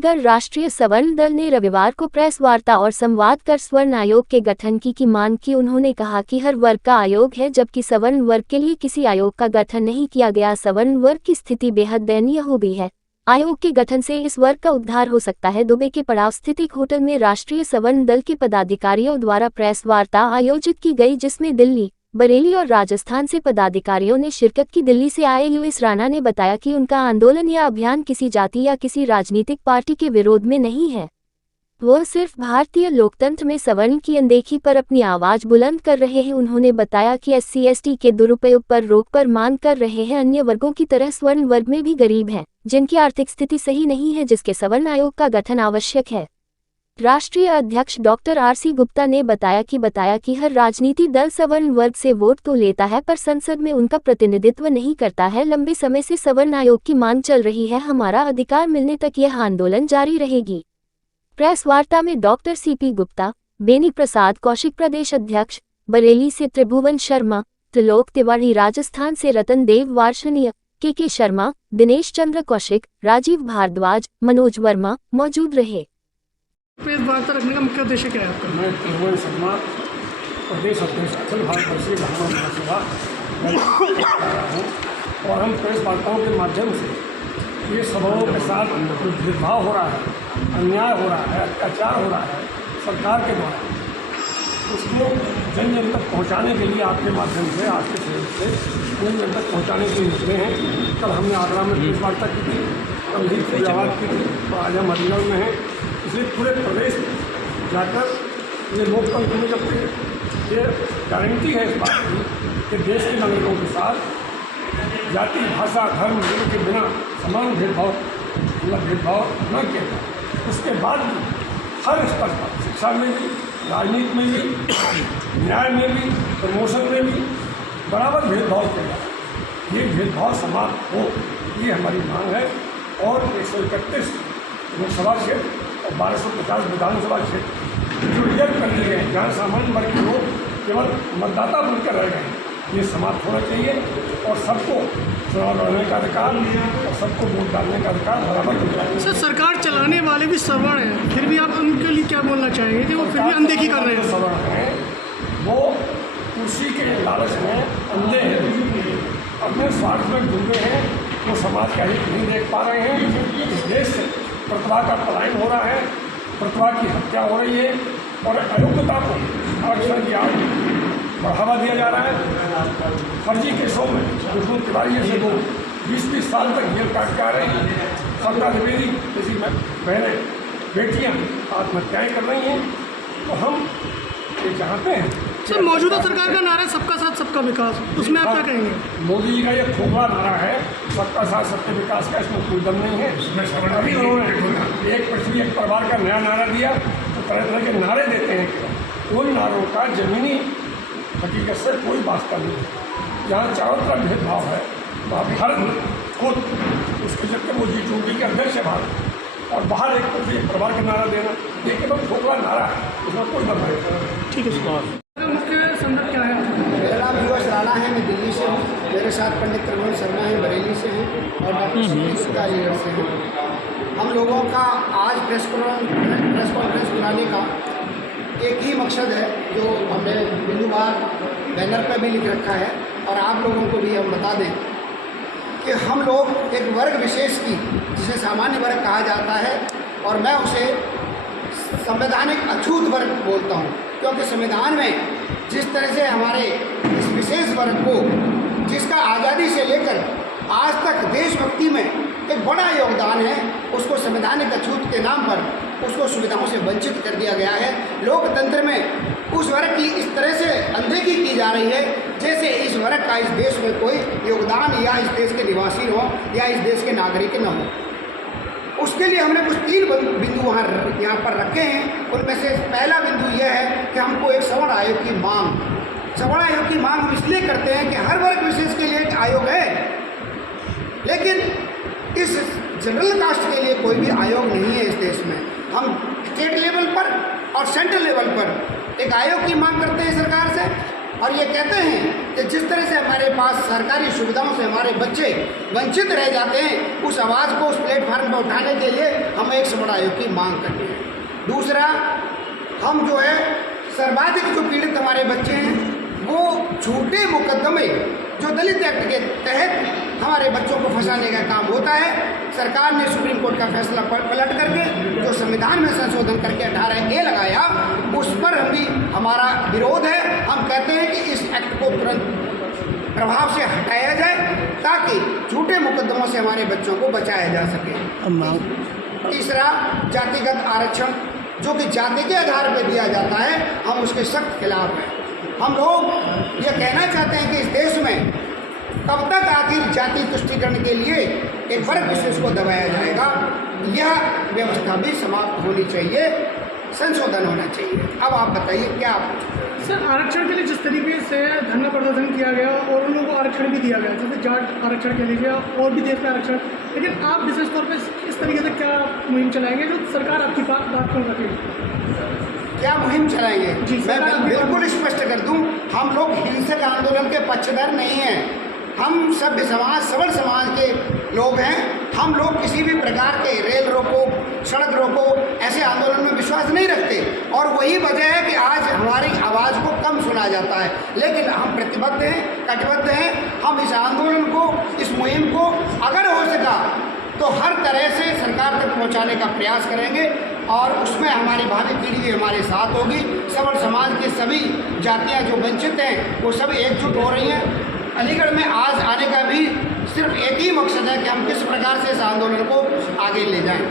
चंडीगढ़ राष्ट्रीय सवर्ण दल ने रविवार को प्रेस वार्ता और संवाद कर स्वर्ण आयोग के गठन की मांग की। उन्होंने कहा कि हर वर्ग का आयोग है, जबकि सवर्ण वर्ग के लिए किसी आयोग का गठन नहीं किया गया। सवर्ण वर्ग की स्थिति बेहद दयनीय हो गई है। आयोग के गठन से इस वर्ग का उद्धार हो सकता है। दुबई के पड़ाव स्थित एक होटल में राष्ट्रीय सवर्ण दल के पदाधिकारियों द्वारा प्रेस वार्ता आयोजित की गई, जिसमें दिल्ली, बरेली और राजस्थान से पदाधिकारियों ने शिरकत की। दिल्ली से आए यूएस राणा ने बताया कि उनका आंदोलन या अभियान किसी जाति या किसी राजनीतिक पार्टी के विरोध में नहीं है। वह सिर्फ भारतीय लोकतंत्र में सवर्ण की अनदेखी पर अपनी आवाज बुलंद कर रहे हैं। उन्होंने बताया कि SC/ST के दुरुपयोग पर रोक पर मांग कर रहे हैं। अन्य वर्गों की तरह स्वर्ण वर्ग में भी गरीब हैं, जिनकी आर्थिक स्थिति सही नहीं है, जिसके सवर्ण आयोग का गठन आवश्यक है। राष्ट्रीय अध्यक्ष डॉक्टर RC गुप्ता ने बताया कि हर राजनीति दल सवर्ण वर्ग से वोट तो लेता है, पर संसद में उनका प्रतिनिधित्व नहीं करता है। लंबे समय से सवर्ण आयोग की मांग चल रही है। हमारा अधिकार मिलने तक यह आंदोलन जारी रहेगी। प्रेस वार्ता में डॉक्टर CP गुप्ता, बेनी प्रसाद कौशिक प्रदेश अध्यक्ष, बरेली से त्रिभुवन शर्मा, त्रिलोक तिवारी, राजस्थान से रतन देव वार्षणीय, KK शर्मा, दिनेश चंद्र कौशिक, राजीव भारद्वाज, मनोज वर्मा मौजूद रहे। प्रेस वार्ता रखने का मुख्य उद्देश्य क्या है आपका? मैं त्रिभुवन शर्मा, प्रदेश अध्यक्ष अखिल भारतीय ब्राह्मण महासभा हूँ, और हम प्रेस वार्ताओं के माध्यम से ये सभाओं के साथ जो भेदभाव हो रहा है, अन्याय हो रहा है, अत्याचार हो रहा है सरकार के द्वारा, उसको जन जन तक पहुँचाने के लिए आपके माध्यम से, आपके सहयोग से जन जन तक पहुँचाने के लिए निकले हैं। कल हमने आगरा में प्रेस वार्ता की थी, कल ही फरीदाबाद की थी, और आज हम अलीगढ़ में हैं। इसलिए पूरे प्रदेश में जाकर ये लोकतंत्र में जब ये गारंटी है इस बात की कि देश के नागरिकों के साथ जाति, भाषा, धर्म, लिंग के बिना समान भेदभाव न किया जाए, उसके बाद भी हर स्तर पर, शिक्षा में भी, राजनीति में भी, न्याय में भी, प्रमोशन में भी बराबर भेदभाव किया जाए। ये भेदभाव समाप्त हो, ये हमारी मांग है। और 131 लोकसभा क्षेत्र और 1250 विधानसभा क्षेत्र जो रिजर्व कर दिए गए, जहाँ सामान्य वर्ग के लोग केवल मतदाता बनकर रह गए, ये समाप्त होना चाहिए और सबको चुनाव लड़ने का अधिकार और सबको वोट डालने का अधिकार बराबर मिलना चाहिए। सर, सरकार चलाने वाले भी सवर्ण हैं, फिर भी आप उनके लिए क्या बोलना चाहेंगे कि वो फिर भी अनदेखी कर रहे हैं? सवर्ण हैं, वो कुर्सी के लालच में अंधे हैं, अपने स्वार्थ में डूबे हैं, वो समाज का हित नहीं देख पा रहे हैं। इस देश से प्रतिभा का पलायन हो रहा है, प्रतिभा की हत्या हो रही है और अयोग्यता को आरक्षण की आड़ बढ़ावा दिया जा रहा है। फर्जी केसों में दुष्मन तिवारी जैसे लोग 20-20 साल तक जेल काट के आ रहे हैं। सत्ता द्विवेदी जैसी बहनें, बेटियां आत्महत्याएँ कर रही हैं। तो हम ये चाहते हैं। सर, मौजूदा सरकार का नारा सबका साथ सबका विकास, उसमें आप क्या कहेंगे? मोदी जी का ये खोखला नारा है सबका साथ सबके विकास का, इसमें कोई दम नहीं है। अभी उन्होंने एक पृथ्वी एक परिवार का नया नारा दिया, तो तरह तरह के नारे देते हैं। उन नारों का जमीनी हकीकत से कोई वास्ता नहीं है। जहाँ चारों तरफ भेदभाव है, वहाँ भारत खुद उसके जबकि वो G20 के अध्यक्ष है भारत, और बाहर एक पृथ्वी एक परिवार का नारा देना, ये केवल खोखला नारा है, उसमें कोई दम नहीं। ठीक है सर, मुख्य संदर्भ क्या है? मेरा नाम यूएस राणा है, मैं दिल्ली से हूँ। मेरे साथ पंडित त्रिभुवन शर्मा हैं, बरेली से हैं, और डॉक्टर CP गुप्ता अलीगढ़ से हैं। हम लोगों का आज प्रेस कॉन्फ्रेंस बुलाने का एक ही मकसद है, जो हमने बिंदुवार बैनर पर भी लिख रखा है, और आप लोगों को भी हम बता दें कि हम लोग एक वर्ग विशेष की, जिसे सामान्य वर्ग कहा जाता है, और मैं उसे संवैधानिक अछूत वर्ग बोलता हूँ, क्योंकि संविधान में जिस तरह से हमारे इस विशेष वर्ग को, जिसका आज़ादी से लेकर आज तक देशभक्ति में एक बड़ा योगदान है, उसको संवैधानिक अछूत के नाम पर उसको सुविधाओं से वंचित कर दिया गया है। लोकतंत्र में उस वर्ग की इस तरह से अनदेखी की जा रही है जैसे इस वर्ग का इस देश में कोई योगदान या इस देश के निवासी हो या इस देश के नागरिक न हो। उसके लिए हमने कुछ 3 बिंदु यहाँ पर रखे हैं। उनमें से पहला बिंदु यह है कि हमको एक सवर्ण आयोग की मांग, सवर्ण आयोग की मांग हम इसलिए करते हैं कि हर वर्ग विशेष के लिए एक आयोग है, लेकिन इस जनरल कास्ट के लिए कोई भी आयोग नहीं है इस देश में। हम स्टेट लेवल पर और सेंट्रल लेवल पर एक आयोग की मांग करते हैं सरकार से, और ये कहते हैं कि जिस तरह से हमारे पास सरकारी सुविधाओं से हमारे बच्चे वंचित रह जाते हैं, उस आवाज़ को उस प्लेटफार्म पर उठाने के लिए हम एक सवर्ण आयोग की मांग करते हैं। दूसरा, हम जो है सर्वाधिक जो पीड़ित हमारे बच्चे हैं वो झूठे मुकदमे जो दलित एक्ट के तहत हमारे बच्चों को फंसाने का काम होता है, सरकार ने सुप्रीम कोर्ट का फैसला पलट करके जो संविधान में संशोधन करके 18A लगाया, उस पर भी हमारा विरोध है। हम कहते हैं कि इस एक्ट को तुरंत प्रभाव से हटाया जाए ताकि झूठे मुकदमों से हमारे बच्चों को बचाया जा सके। तीसरा, जातिगत आरक्षण जो कि जाति के आधार पर दिया जाता है, हम उसके सख्त खिलाफ हैं। हम लोग ये कहना चाहते हैं कि इस देश में कब तक आखिर जाति तुष्टिकरण के लिए एक वर्ग विशेष को दबाया जाएगा, यह व्यवस्था भी समाप्त होनी चाहिए, संशोधन होना चाहिए। अब आप बताइए क्या आप। सर, आरक्षण के लिए जिस तरीके से धरना प्रदर्शन किया गया और उन लोगों को आरक्षण भी दिया गया, जैसे जाट आरक्षण के लीजिए और भी देश में आरक्षण, लेकिन आप विशेष तौर पर इस तरीके से क्या मुहिम चलाएंगे जो सरकार आपकी बात को रखेगी? क्या मुहिम चलाएंगे? जी, मैं बिल्कुल स्पष्ट कर दूं, हम लोग हिंसक आंदोलन के पक्षधर नहीं हैं। हम सभ्य समाज, सबल समाज के लोग हैं। हम लोग किसी भी प्रकार के रेल रोको, सड़क रोको, ऐसे आंदोलन में विश्वास नहीं रखते और वही वजह है कि आज हमारी आवाज़ को कम सुना जाता है। लेकिन हम प्रतिबद्ध हैं, कटिबद्ध हैं। हम इस आंदोलन को, इस मुहिम को अगर हो सका तो हर तरह से सरकार तक पहुंचाने का प्रयास करेंगे और उसमें हमारी भावी पीढ़ी भी हमारे साथ होगी। सबल समाज के सभी जातियां जो वंचित हैं वो सब एकजुट हो रही हैं। अलीगढ़ में आज आने का भी सिर्फ एक ही मकसद है कि हम किस प्रकार से इस आंदोलन को आगे ले जाएं।